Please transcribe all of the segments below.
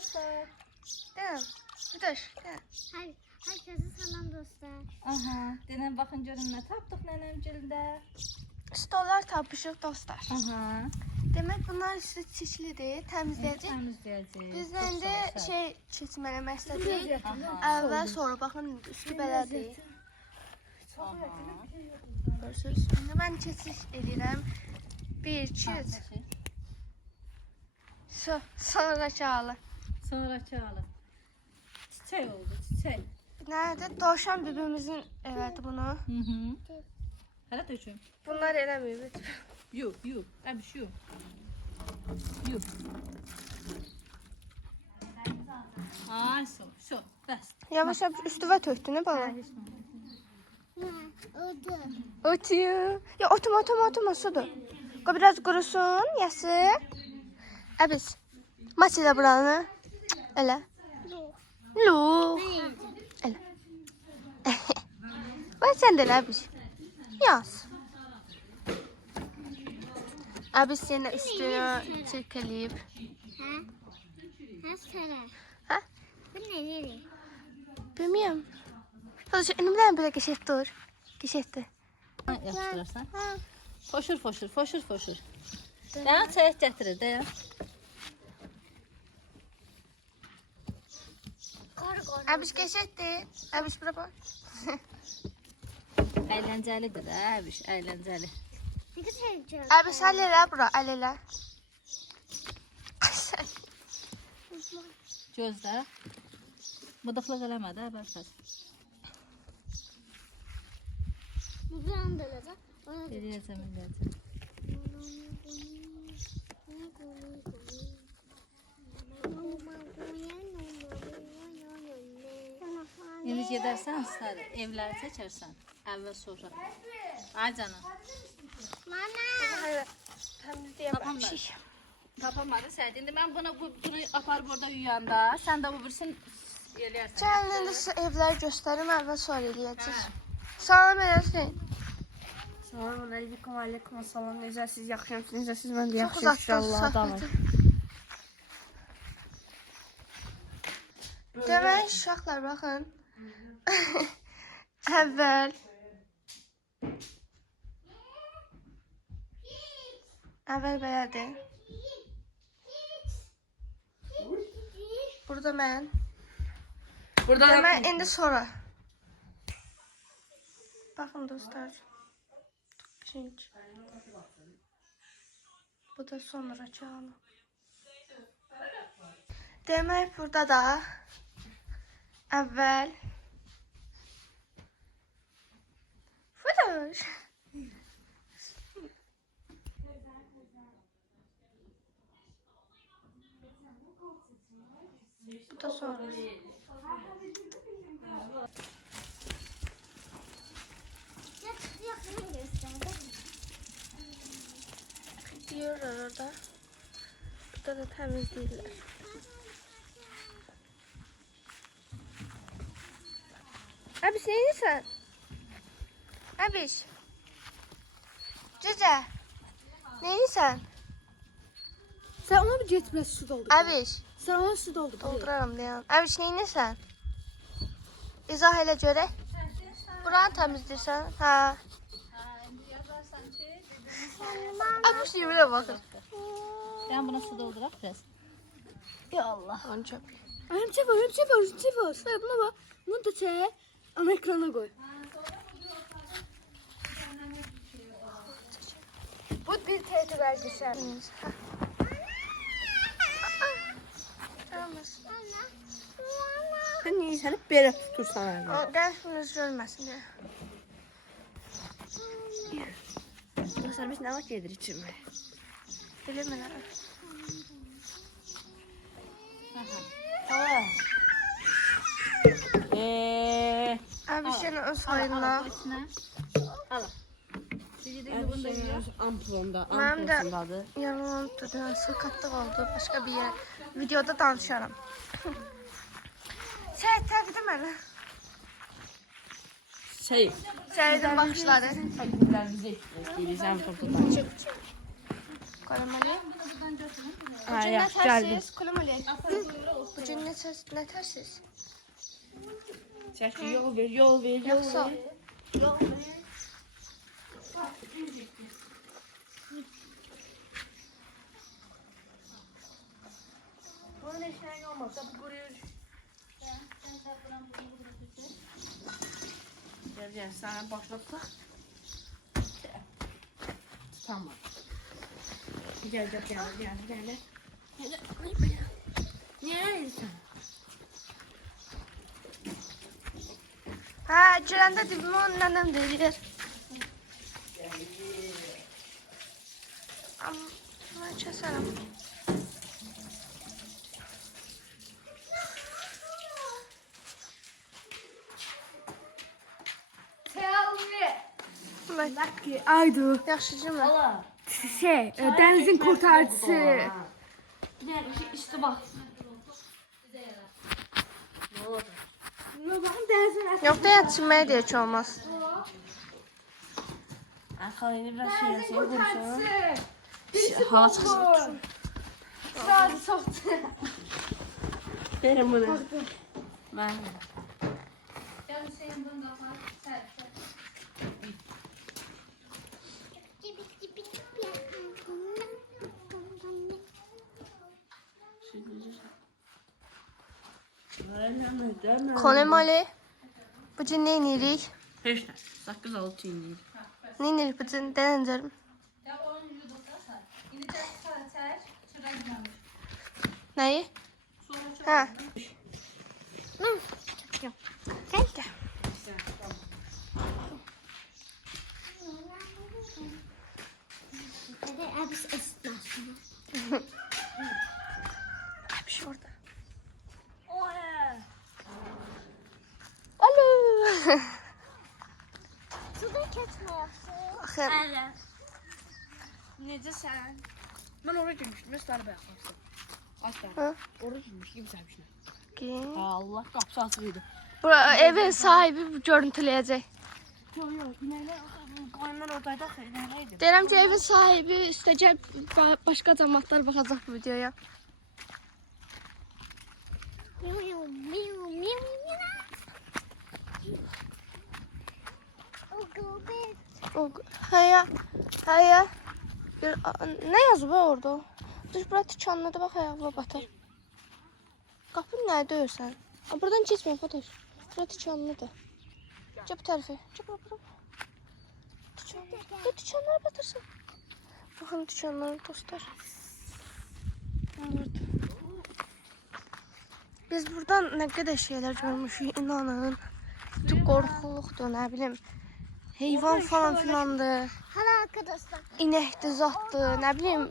dostlar. Değil. Bir de Herkese salam dostlar. Aha, denən baxın görün nə tapdıq nənəmgildə. stollar tapışıq dostlar. Aha. Demək bunlar üstü çirklidir, təmizləyici. Təmizləyəcək. Bizdən də şey çirkmələmək istədik. Əvvəl sonra baxın üstü belədir. Görürsünüz. İndi mən keçiş edirəm. 1, 2, 3. Sonraki halı. Sonraki halı. Çiçək oldu, çiçək. Nerede? Dovşan bibimizin evet bunu. Hı. Hələ töküm. Bunlar eləmir. Yox, yox. Əbiş yox. Yox. Ay, so, bəs. Yavaş yavaş üstüve töktü ne bana? Oldu. Ötüyor. Ya otum sudur. Qoy biraz qurusun, yası. Əbiz. Maç elə buranı. Elə. Luq. Elə. Vay sen de əbiz. Yaz. Əbiz yenə üstünü çirkələyib. Ha sıra. Ha? Bu ne? Bilmiyorum. Hadi önümden böyle geçet dur. Geçetti. Yapışdırırsan. Foşur. Dayan, çayaq gətirir, dayan. Əbiş geçetti. Əbiş bura bak. Əyləncəlidir də, əbiş, əyləncəli. Ne güzel. Əbiş əl elə bura, əl elə. Gözlə. Mıdıqlıq eləmə də, bəs. Bu da olacak. Eləyəcəm. İndi gedərsən, sarı, evləri çəkərsən, əvvəl sonra. Ay canım. Mama. Təmizləyəm Tapam əbiş. Tapamadı sən. İndi mən bunu apar burada yuyanda, sən də bu birsin eləyərsən. Gəlin indi size evləri göstərim, əvvəl sonra eləyəcək. Salam eləsin. Salam aleyküm, aleyküm salam. Necəsiz, yaxşıyamsınız, necəsiz? Mən də Çox yaxşıyam, uzaqdan inşallah. Tamam. söhbəti. Demək uşaqlar baxın. Əvvəl. Əvvəl belədir. Burada mən. Burada Demək indi sonra. Baxın dostlar. Çünki. Bu da sonraki anı. Demək burada da əvvəl Fıdır. Bu da sonrası. Yakını gösterdi. Diyorlar orada. Burada da temizleyirler. Abiş neysen? Abiş. Cüce. Neysen? Sen ona bir getməz su doldur. Abiş. Sen ona su doldur. Doldurarım diyorum. Abiş neysen? İzah elə görək. Buranı temizləyirsən? Ha. Abiş yeminə bakın. Sən buna su dolduraq biraz. Ya Allah. Onu çöp. Örümcek var. Sen buna bak. Bunu da çek. Ama ekrana koy. Bu bir tehdit belgesel. Sen niye sen hep bir yere tutursan abi? Gel şunu görmesin diye. Dostlar biz ne vakit yedir içirmeye? Bilemeler. Abi senin o soyunla. Al. Bunu da yiyor. Ampulunda, Benim de ampulasındadır. yanımı tuttu. Sakatlık oldu. Başka bir yer. Videoda danışarım. Seyitler mənə. Seyidin baxışları. Takiplerimizi istəyirəm fotodan. Koymalıyım. Ha, yaxşı, gəldim. Koymalıyım. gün nətərsiz? Çək, yol ver, yol ver, yol Yoxsa? ver. Yol ver. Bunun eşeğin olmazsa bu quruyur. Gel, sana başlatsa. Tamam. Gel. Niye sen? Hə, girəndə dibimə onun nənəm deyir. Amma mən kəsərəm. Bak, Lucky, aydı. yaxşıcı mı? Allah. Denizin kurtarıcısı. Gel işte bak. Bakın denizin Yox da yatışmaya deyə ki olmaz. Arkalayını biraz şey yazayım. kurtarıcısı. Hava çıksın. Hadi soğuktu. Verin bunu. Ben. Gel Hüseyin bunu da var. Ser. Kolemali. Bu gün nə edirik? Heç nə. Saqqız alıb çiynləyir. Nə edirik bu gün? Denəncərim. Ya onun yudukda sar. İndi çək, çıraq gəlmiş. Nəyi? Sonra çox. Hə. Hadi abi ısıtmasın. Bir şey orada. Oy. Alo. Suda kesme yapsın. Baxın. Necəsən? Ben oraya girmiştim. Mesela bayaklaştım. Asla. Hı? Oraya girmiş gibi sermişler. Ki. Allah qapısı açılıydı. Bura evin sahibi görüntüləyəcək. Yok inəklər qoyunlar oradaydı axı. İnəklər idi. Deyirəm ki, evin sahibi üstəcə başqa cəmaatlar baxacaq bu videoya. Miu miu miu miu. O göbek. Həyə. Həyə. Nə yazıb orada? Düz bura tikanlıdır, bax ayaqla batar. Qapını nəyə döyürsən? Buradan keçmə, Fatoş. Bura tikanlıdır. Gəl bu tərəfə. Gəl bura. Tikanlar. Gəl tikanlara batırsın. Baxın tikanları dostlar. Burada. Biz buradan nə qədər şeylər görmüşük, inanın. Çok qorxuluqdur, nə bilim. Heyvan falan filandır. Hala arkadaşlar. İnəkdir, zatdır, nə bilim.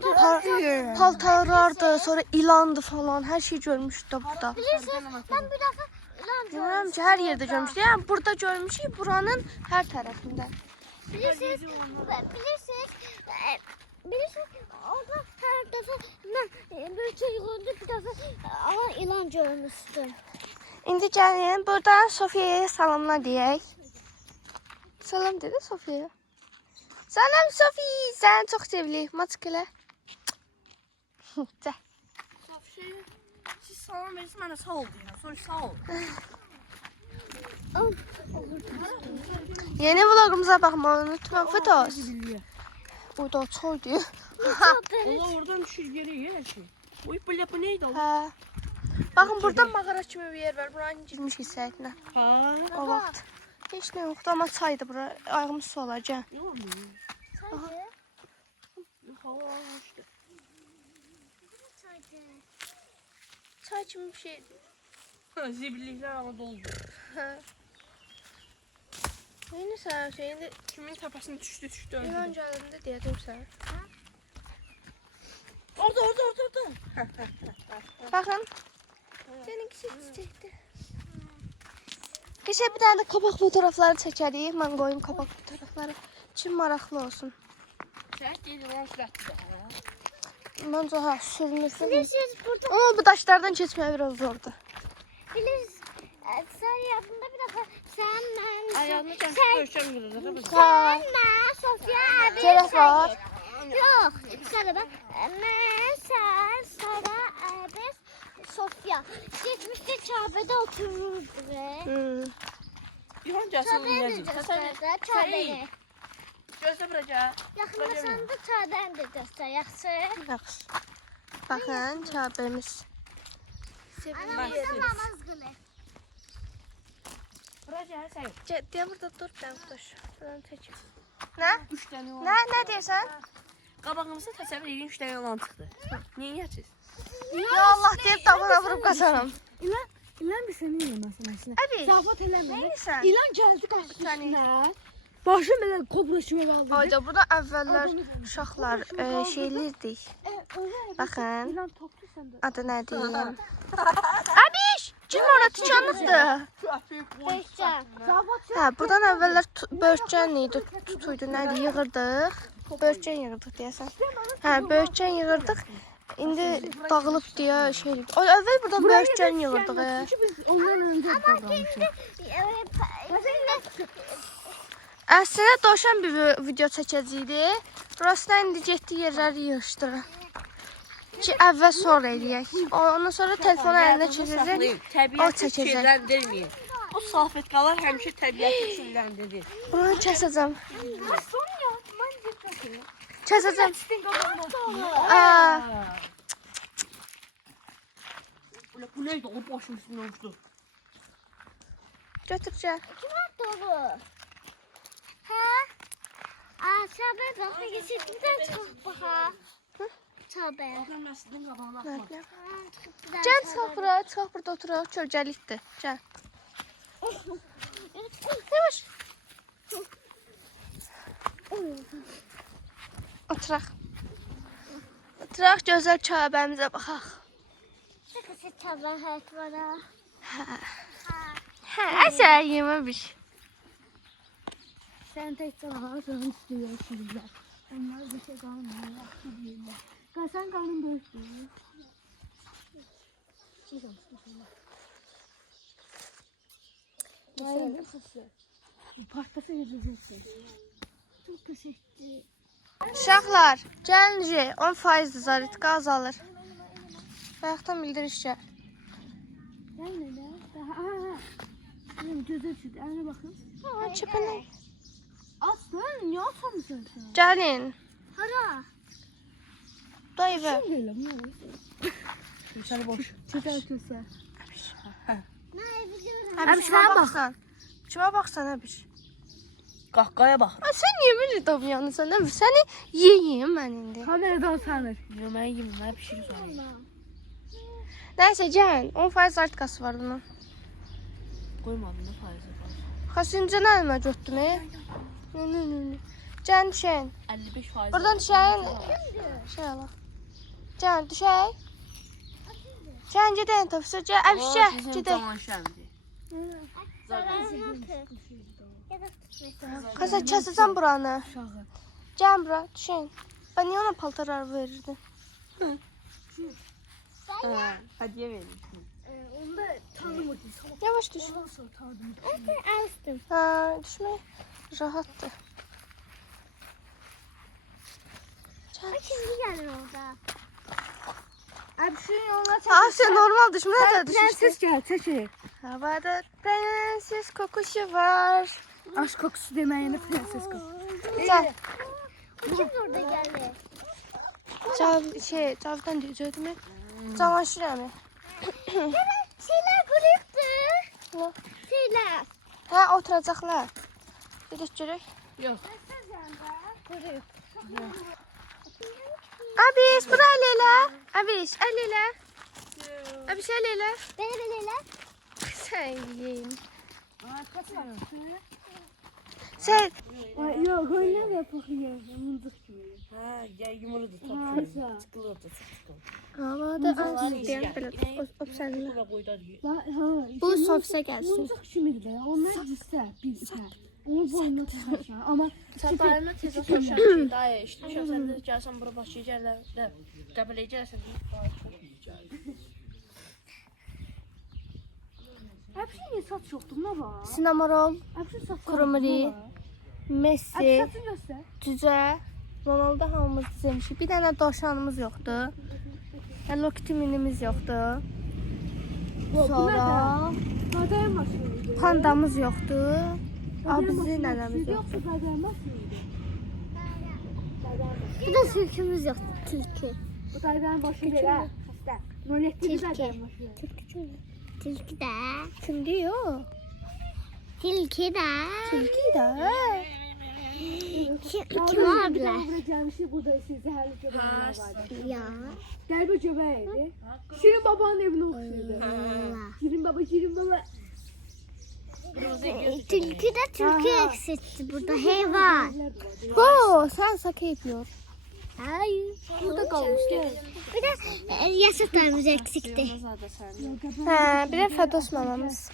Paltarlardır, sonra ilandı falan. Hər şey görmüşdük də burada. Bilirsiniz ben bir defa lan Bilmirəm ki, hər yerdə görmüşdük. Yəni burada görmüşük buranın hər tərəfində. bilirsiniz orada her defa ben böyle çocukluğumda bir defa ama ilan görmüştüm. İndi gəlin buradan Sofiyaya salamlar deyək. Salam dedi Sofiyaya. Salam Sofiya, sən çox sevlik. Maçk elə. Cə. Siz salam verirsin bana sağ ol diyor. Sonra sağ ol. Yeni vlogumuza baxmağı unutma Fatoş. O da çoydu. Allah oradan düşür geliyor her şey. Bu neydi o? Hə. Baxın burada mağara kimi bir yer var. Buranın girmiş hissəsinə. Ha. O vaxt. Heç nə yoxdur, amma çaydır bura. Ayağımız su olacaq. Ne oldu? Sadece. Hava işte. Çay kimi bir şeydir. Zibillikler ama doldu. Hə. Neyini sən şeyində Kimin tepesine düştü öldü. İnan gəlində deyəcəm sən. Orada. Baxın. Seninkisi çiçəkdir. Keçək bir dənə də kabaq fotoğrafları çəkərik. Mən qoyum kabaq fotoğrafları. Kim maraqlı olsun. Sen gelin lan süratli. Məncə ha sürünür. Bilirsiniz burada Ama bu daşlardan keçmək biraz zordur. bilirsiniz sen yaptığında bir defa sen ben Ayağını sen ölçem burada değil mi? Ha. ben Sofya abi Tərəf var. Yok sana ben sen Sara abi Sofya. Siz Çabədə otururdu be. İlhan gəlsin Çabəyə də yeyəcək. göstərdə, çabəyə. Gözlə bura gəl. Yaxınlaşanda çabəyə də göstər, yaxşı. Yaxşı. Baxın, çabəmiz. Anamızda namaz qılır. Bura gəl sən. Deyə burada dur, dur. Buradan çək. Nə? 3 dənə olan. Nə deyirsən? Qabağımızda təsəvvür edin 3 dənə yalan çıxdı. Niyə yeyəcəksiniz? Ya Allah deyib davana vurub qaçaram. İlan bir seni yeməsin əslində. Əbi. Zarafat eləmə. Nəyirsən? İlan gəldi qaçdı üstünə. Başım belə kobra kimi qaldı. Ayda burada əvvəllər uşaqlar şeylirdik. Baxın. İlan topdu səndə. Adı nə deyirəm? Əbiş! Kim orada tikanlıqdı? Beşcan. Hə, buradan əvvəllər börtcən idi, tutuydu, nədir, yığırdıq. Börtcən yığırdıq deyəsən. Hə, börtcən yığırdıq. İndi dağılıb deyə şey. O əvvəl buradan börtcən yığırdıq. Biz ondan öncə davranmışıq. Əslində dovşan bir video çəkəcəkdik. Burasına indi getdi yerləri yığışdırır. Ki əvvəl sonra eləyək. Ondan sonra telefonu əlinə çəkəcək. O Təbiəti çəkəcək. kirləndirməyin. O salfetkalar həmişə təbiəti kirləndirir. Bunu kəsəcəm. Kəsəcəm. Bu neydi? O başın üstüne uçdu. Götür gəl. Dolu. Hə? Çabəyə bax, keçirdən çıxıb baxa. Çabəyə. Adam nəslinin qabağına Nə atma. bilim. Gəl çıxaq bura, çıxaq burada oturaq. Kölgəlikdir. Gəl. Yavaş. Oturaq. Oturaq, gözəl Kəbəmizə baxaq. Çıxısı çabəyə var ha. Hə, əsə yeməmiş. Sən tək canavar, sən üstüyə yaşayırlar. Onlar bir şey qalmıyor, yaxşı deyirlər. Sən qanın böyükdür. Pastası yedəcəksin. Çok teşekkür. Uşaqlar, gəlin 10% zaritka azalır. Bayaqdan bildirişlər. Gel nene. Ha. Benim gözüm çıktı. Eline bakın. Çəpənə. Aslan niye atmıyorsun sen? Gəlin. Hara? Dayıvə. Gelelim ya. Səni boş. Güzel güzel. Nə biliyorum. Əbiş, kimə baxsan? Kimə baxsan, Əbiş? Qahqaya bax. Sən niyə belə davranırsan, Əbiş? Səni yeyeyim mən indi. Kameradan sanır. Yeməyi yeməyə pişirir sonra. Nəysə, gəlin. 10% zaritkası var bunun. Qoymadım da faizi var. Xəsincə nə əlimə götdün, Gəlin düşəyin. 55 faiz. Buradan düşəyin. Şey ala. Gəlin düşək. Gəlin gedəyin topsa. Əbiş, gəl, gedək. Zaman şəmdir. Ya da tutmayın. Xəsə, kəsəcəm buranı. Aşağı. Gəlin bura, düşəyin. Ben niyə ona paltarlar verirdim? Hediyə verir. Onda tanımadım. Yavaş düş. Nasıl tanıdım? Ben alıştım. Ha, düşmək rahatdır. Bak şimdi gelir orada. Əbşin yoluna Aa, sen normal düşmeye de düşmüşsün. Prenses gel, çəkil. Havada prenses kokusu var. Aşk kokusu deməyəni prenses kokusu. Güzel. Kim orada geldi? Cavdan diyeceğim mi? Cavanşir mi? Şeyler kuruyuptu. Ne? Şeyler. Ha, oturacaklar. Gidiş görək. Yox. Kuruyup. Abiş, bura elə. Abiş, elə. Abiş, elə. Beni belirler. Sen yiyin. Sen. Sen Yok, öyle mi yapıyor? Mındık gibi. Hə, gəl yumrudur. Harika. Sıxılır da sıxılır. havada asistəyən belə opsiyonlar. Bura qoyda deyir. Bu sofisə gəlsin. Mındık şimdi de. Onlar cüsse. Bir ipə. Onu boynuna takarsan. Ama Səfərimi tezə soruşam ki, dayı, işləmişəm, sən də gəlsən bura başlayı gəllər. Qəbələyə gəlsən. Əbşin niye saç yoktu? Buna bak. Sinamorol, Əbşin saç Krumri, Messi, Əbşin saçını göster. Cücə, Ronaldo hamımız düzəlmişik. Bir dənə dovşanımız yoxdur. Hello Kitty minimiz yoxdur. Sonra Qadayın maşını idi. pandamız yoxdur. Abizi nənəmiz yox. Yoxsa qadayın maşını idi. Bir de sürkümüz yok. Tilki. Bu qadayın başı belə xəstə. Nöletli qadayın maşını. Tilki de. Kimdi yox? Tilki de. Tilki də. Kim olabilir? Buraya gelmişik burada siz zəhərli göbəklər vardı. Ya. Qəlbə göbək idi. Şirin babanın evini oxşuydu. Şirin baba. Tilki de Türkiye eksiltti burada hayvan. Bo, sən sakit yox. Hayır. Burada kalmıştı. Bir de yaşıtlarımız eksikti. Hə, bir də Fədos mamamız.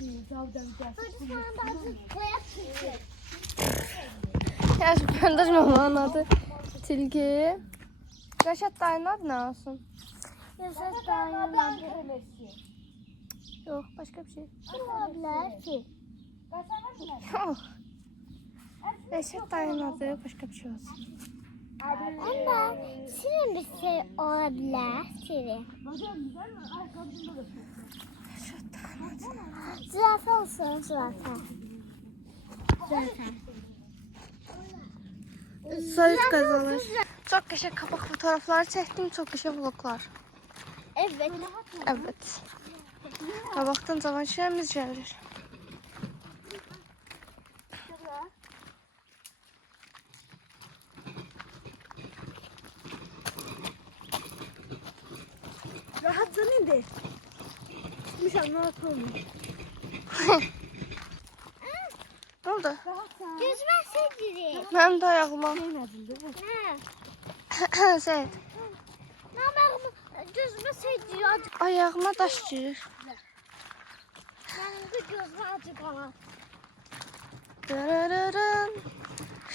Yaşı Fədos mamanın adı Tilki. Rəşad dayının adı nə olsun? Yox, başqa bir şey. Olabilir ki. Yox. Rəşad dayının adı başqa bir şey olsun. Ama şirin bir şey olabilir. Şirin. Zürafa olsun zürafa. Zürafa. Soyuş qazanır. Çox qəşəng qabaq fotoğrafları çəkdim, çox qəşəng vloglar. Evet. Evet. Qabaqdan cavan şeyimiz gəlir. Rahatsan indi. Tutmuşam, rahat olmuş. Nə oldu? Gözüme şey giriyor. Mənim də ayağıma. Ha. Seyid. Gözüme şey giriyor. Ayağıma daş girir. Benim de gözüme acı bana. Dırırırın.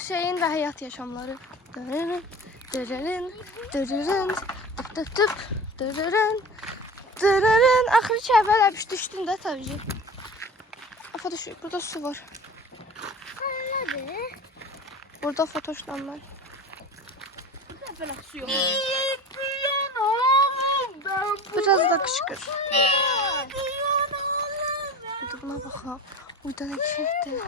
Şeyin də həyat yaşamları. Dırırın. Dırırın. Dırırın. Tıp tıp tıp. Dırırın. Dırırın. Axırı ki əvvəl əbiş düşdüm də tabii ki. Afa düşür. Burada su var. Nedir? Burada fotoşlanlar. Böyle su yok. Biraz da qışqır. Burada buna baxaq. Uyda nə kişəkdir.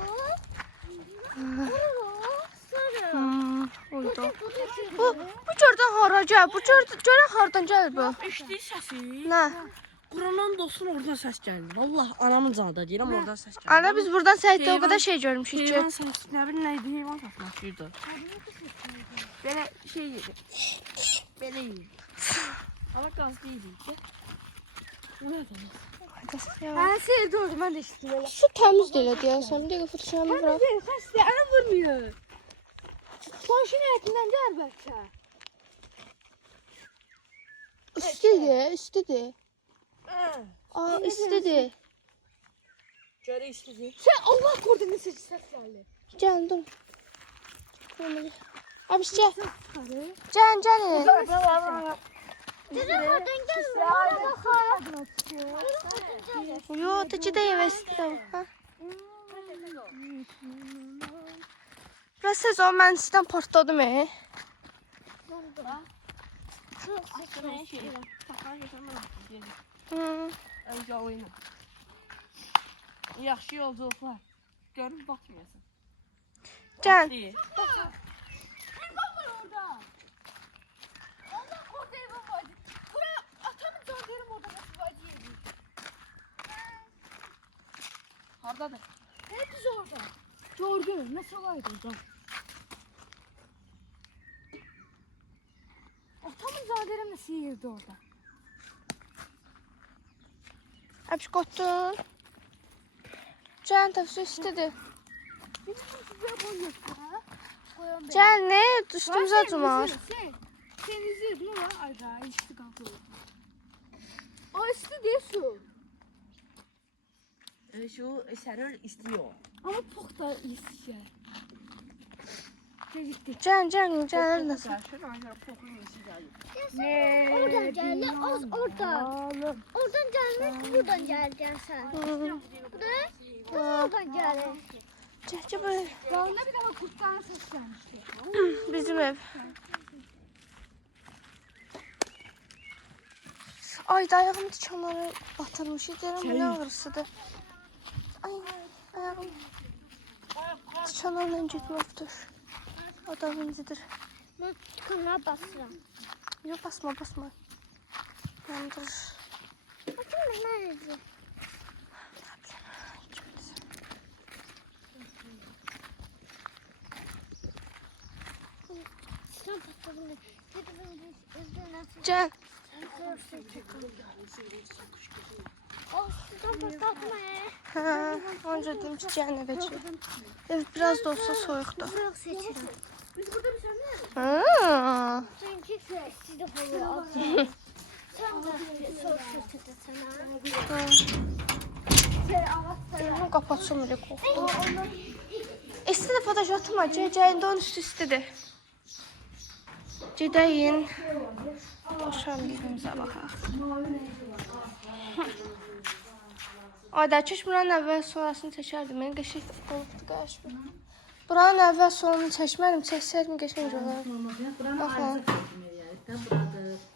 Uyda. Bu gördən hara gəl? Bu görən hardan gəlir bu? Eşitdiyi səsi. Nə? Quranın dostun oradan səs gəldi. Allah anamın canında deyirəm oradan səs gəldi. Ana biz buradan səhətdə o qədər şey görmüşük ki. Heyvan səs, nə bilim nə idi, heyvan səsiydi. Belə şey yedi. Belə yedi. Ama gaz deyildi ki. O nədir? Ben seyirde oldum, ben de işittim. Su təmiz deyil deyəsən. Bir dəqiqə fotoşlanma bırak. Xəstə, ələm vurmuyor. Qonşunun etindən gəl bəlkə. İstidir, istidir. Aa, istidir. Görə istedi. Sen Allah korudu ne ses geldi. Gəldim. Abi gəl. Gəlin, gəlin. Dedim oradan gel. Oraya bakalım. Yo, təcə də evə istəyirəm. Ha? Biraz sezon mən sizdən partladım. Aslında şey. Taxar götürmə lan. Hı. Önce oyna. Yaxşı yolculuklar. Görüb baxmıyorsun. Gəl. İyi. Hardadır? Hepsi orada. Gördün, nasıl olaydı orada? Atamın zaderim nasıl yiyirdi orada? Əbiş qotdun. Gəl, təvsiyə istidir. Bir de size koyuyorsun ha? Koyan ben. Gəl, nə? Üstümüzə cumar. Sen izliyordun ama ayda içti kalktı. O içti diye su. Şu eserler istiyor. Ama çok da içti. Geciktik. Gəl, gəl, nasıl? Şaşır ancak kokun istiyor. Oradan geldi. Az oradan. Oradan gelmiş. Buradan geldi sen. Buradan geldi. Gəl, böyle. Dağında bir daha kurtların ses gelmişti. Bizim ev. Ay da ayağım tikanları batırmış. Deyirəm bu nə ağrısıdır. Ay ayağım tikanlarla getməkdir. Adam incidir. Ben tıkanına basıram. Yok basma basma. Yandır. Bakın nerede? Sen patladın. Gel. Oh, sen patlatma ya. Ha, önce deyim ki gel eve gel. Ev biraz da olsa soyuqdur. Bırak seçirim. Ha. Çünkü siz de havaya atın. Sen de soğuk seçirdin sana. Deyirəm qapatsın elə qorxdu. İstidir fotoğraf atma. Gecəyində onun üstü istidir. Gedəyin. Boşan birimizə baxaq. Ayda keş buranın əvvəl sonrasını çəkərdim. Mən qəşək olubdu qəşmə. Buranın əvvəl sonunu çəkmədim. Çəksəydim qəşəng olar. Baxın.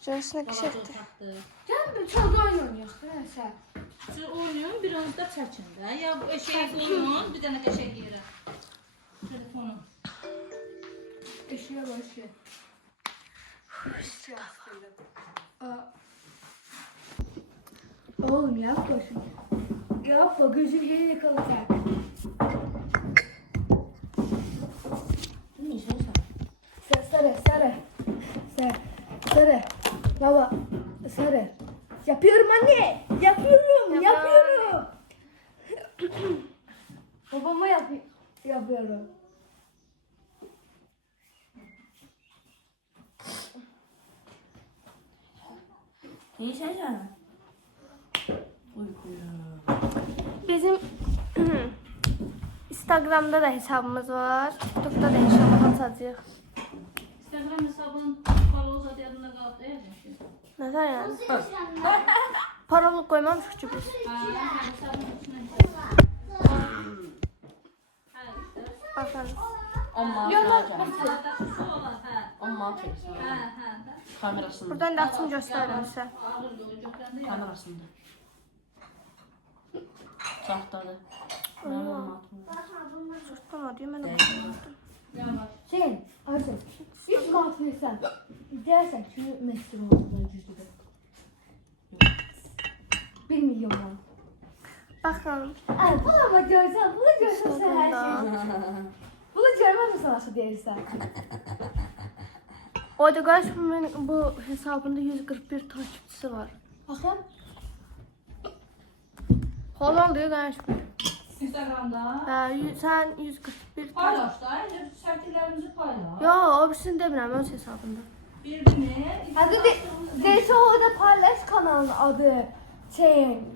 Görəsinə qəşəkdir. Gel bir çalda oyun oynayaq da nəsə. Siz oynayın, biraz da çəkin də. Ya bu eşeği qoyun, bir dənə qəşəng yerə. Telefonu. Eşeğe başı. Oğlum yapma şunu. Yapma gözün yine kalacak. Sarı. Baba sarı. Yapıyorum anne. Yapıyorum. Babama yapıyorum. Neyi çəkəcəksən? Bizim Instagramda da hesabımız var. TikTok'ta da inşallah atacağıq. Instagram hesabın follow zad yadında qalıb da yazmışıq. Nəzər yəni? Parolog qoymamışıq ki biz. Hesabın içinə. Baxın. 10 manat gələcək. Hesabdakısı olar, hə. 10 manat çəksin. Hə, də. Kamerasında. Buradan da açım göstərirəm sizə. Ağırdır, o götürəndə ya. Kamerasında. Saxtadır. Mənim 10 manatım. Sırtlama diyor, mən oxuyamadım. Yavaş. Sen artık 3 manat versen dersen ki Messi Ronaldo'dan güçlüdür. 1 milyon manat. Baxın. Ay bunu görsen sen her şeyi. Bunu görmez misin nasıl değilsen? O da qarşımın bu hesabında 141 takipçisi var. Bakın. Halal diyor qarşımın. Instagramda. Sən 141 Paylaş da, şəkillərimizi paylaş. Yo, o birisini demirəm öz hesabında. Birini. Hadi değilse orada paylaş kanalın adı.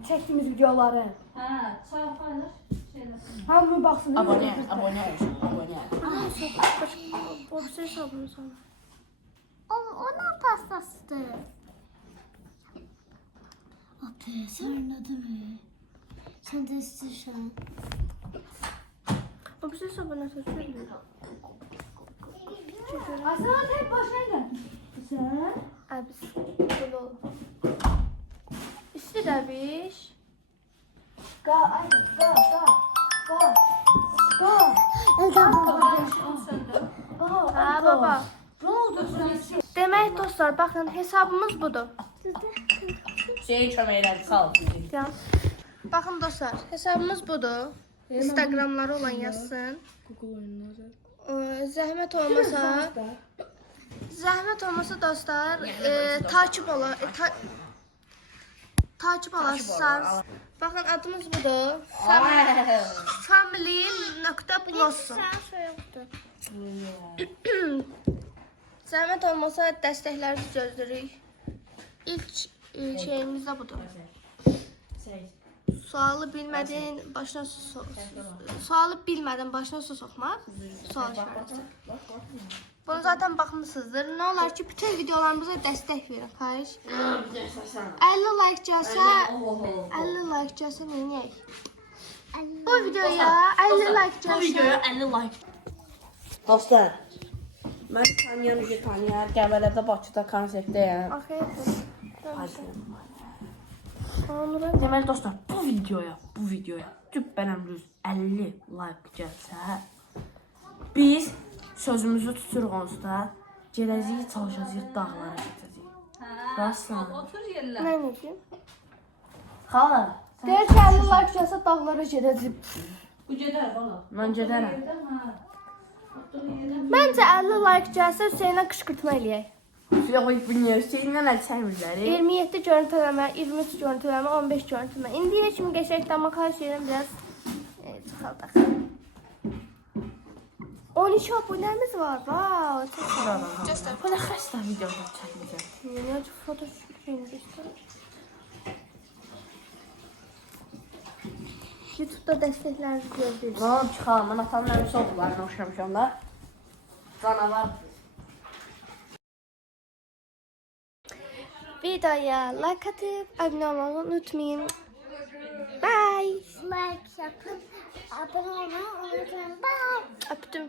Çektiğimiz videoları. Hə, sağ paylaş. Şeyləsin. Hamı baksın. Abone olsun. O birisi hesabımız var. Onun pastasıdır. Abi sarıladı mı? Sen de istiyorsan. O birisi hesabına söylüyor. Aslında tek başına sen. Əbiş. Böyle olur. İsti əbiş. Ga. Ha baba. Ne oldu sen? Demək dostlar, baxın hesabımız budur. Şeyin köməkləri sağ ol. Ya. Baxın dostlar, hesabımız budur. Instagramları olan yazsın. Zəhmət olmasa dostlar, takip olasınız. Baxın adımız budur. Family.blogsun. Zəhmət olmasa dəstəklərinizi gözləyirik. İlk şeyimiz də budur. Sualı bilmədin başına su soxmaq. Sual işarəsi. Bunu zaten baxmısınızdır. Nə olar ki, bütün videolarımıza dəstək verin, xahiş. 50 like gəlsə neyək? Bu videoya 50 like gəlsə 50 like. Dostlar, mən tanıyan Qəbələdə Bakıda konsertdəyəm. Axı. Sonra Deməli dostlar, bu videoya cübbələm düz 50 like gəlsə, biz sözümüzü tuturuq onsuz da, gələcəyik, çalışacağıq, dağlara gedəcəyik. Raslan. Otur yerlə. nə edeyim? Xala, Deyir ki 50 like gəlsə dağlara gedəcəm. Bu gedər bala. mən gedərəm. Yerdən Məncə 50 like gəlsə Hüseynə qışqırtma eləyək. Yox, bu niyə Hüseyinlə əl çəkmirlər? 27 görüntüləmə, 23 görüntüləmə, 15 görüntüləmə. İndiyə kimi qəşəngdir, amma xahiş edirəm biraz çıxaldaq. 12 abunəmiz var. Vau, çox sağ ol. Bu nə xəstə videolar çəkmişəm. Niyə foto çəkmişəm istəyirəm. YouTube-da dəstəklərinizi gözləyirik. Lan çıxalım, mən atamın əmisi oğullarına oxşamışam da. Canavar. Videoya like atıb, abunə olmağı unutmayın. Bye. Like yapın. Abone olmayı unutmayın. Bye. Öptüm.